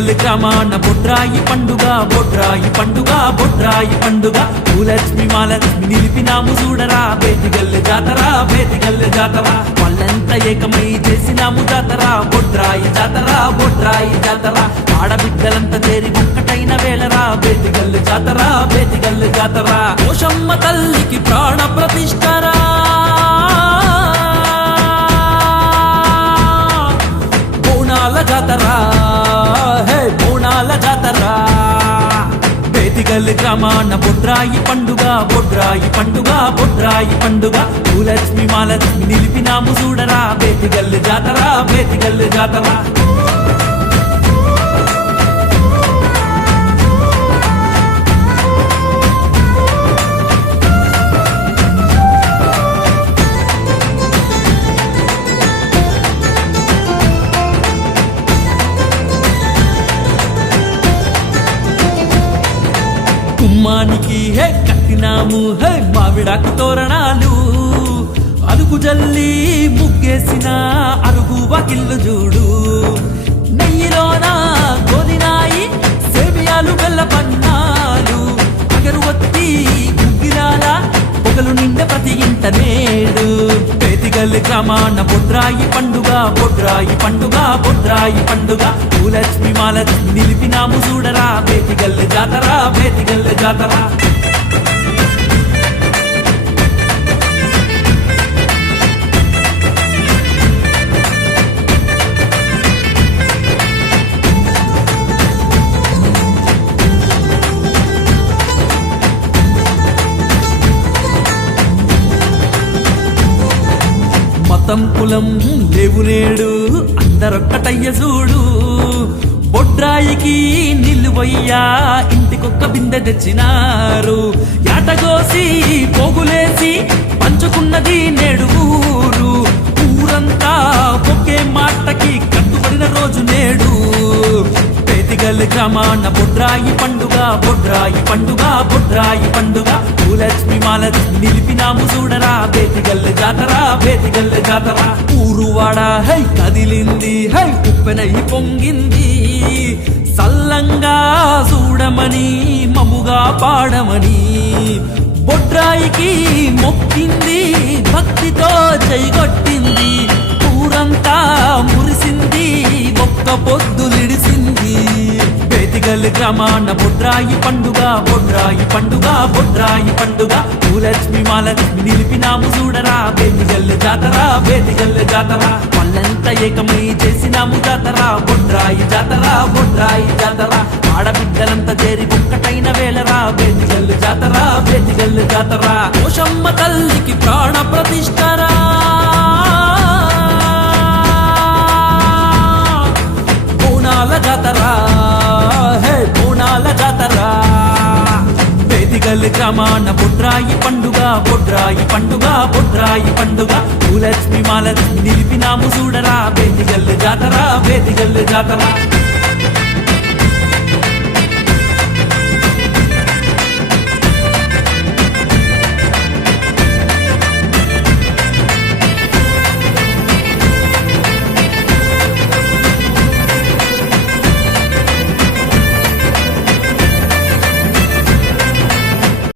బేతిగల్ గ్రామాన బొడ్రాయి పండుగ బొడ్రాయి పండుగ బొడ్రాయి పండుగ భూలక్ష్మి మాలక్ష్మి నిలిపినాము చూడరా బేతిగల్ జాతర బేతిగల్ జాతర వాళ్ళంతా ఏకమై చేసినాము జాతర బొడ్రాయి జాతర బొడ్రాయి జాతర ఆడబిడ్డలంతా చేరి ఒక్కటైన వేళరా బేతిగల్ జాతర బేతిగల్ జాతర పోషమ్మ తల్లికి ప్రాణ ప్రతిష్టరా బోనాల జాతర హే బోనాల జాతర బేతిగల్ గ్రామాన బొడ్రాయి పండుగ బొడ్రాయి పండుగ బొడ్రాయి పండుగ భూలక్ష్మి మాలక్ష్మి నిలిపినాము చూడరా బేతిగల్ జాతర బేతిగల్ జాతర కుమ్మానికి హే కట్టినాము హే మావిడాకు తోరణాలు అలుగు జల్లి ముగ్గేసిన అరుగు వాకిళ్ళు చూడు నెయ్యిలోన గోదినాయి సేమియాలు బెల్లపన్నాలు అగరువత్తి గుగ్గిరాల పొగలు నిండ ప్రతి ఇంట నేడు బేతిగల్ గ్రామాన బొడ్రాయి పండుగ బొడ్రాయి పండుగ బొడ్రాయి పండుగ భూలక్ష్మి మాలక్ష్మి నిలిపినాము చూడరా బేతిగల్ జాతర బేతిగల్ జాతర మతం కులం లేవు నేడు అందరొక్కటయ్య చూడు బొడ్రాయికి నిలువయ్యా ఇంటికొక్క బిందె తెచ్చినారు యాటగోసి పోగులేసి పంచుకున్నది నేడు ఊరు ఊరంతా ఒకే మాటకి కట్టుబడిన రోజు నేడు బేతిగల్ గ్రామాన బొడ్రాయి పండుగ బొడ్రాయి పండుగ బొడ్రాయి పండుగ భూలక్ష్మి మాలక్ష్మి నిలిపినాము చూడరా బేతిగల్ జాతర బేతిగల్ జాతర ఊరువాడ హై కదిలింది హై ఉప్పెనై పొంగింది సల్లంగా చూడమని మముగా పాడమని బొడ్రాయికి మొక్కింది భక్తితో జైగొట్టింది ఊరంతా మురిసింది ఒక్క పొద్దులిడిసింది బేతిగల్ గ్రామాన బొడ్రాయి పండుగ బొడ్రాయి పండుగ బొడ్రాయి పండుగ భూలక్ష్మి మాలక్ష్మి నిలిపినాము చూడరా బేతిగల్ జాతర బేతిగల్ జాతర వాళ్ళంతా ఏకమై చేసినాము జాతర బొడ్రాయి జాతర బొడ్రాయి జాతర ఆడబిడ్డలంతా చేరి ఒక్కటైన వేళరా బేతిగల్ జాతర బేతిగల్ జాతర పోషమ్మ తల్లికి ప్రాణ ప్రతిష్టరా బోనాల జాతర హే బోనాల జాతర బేతిగల్ గ్రామాన బొడ్రాయి పండుగ బొడ్రాయి పండుగ బొడ్రాయి పండుగ భూలక్ష్మి మాలక్ష్మి నిలిపినాము చూడరా బేతిగల్ జాతర బేతిగల్ జాతర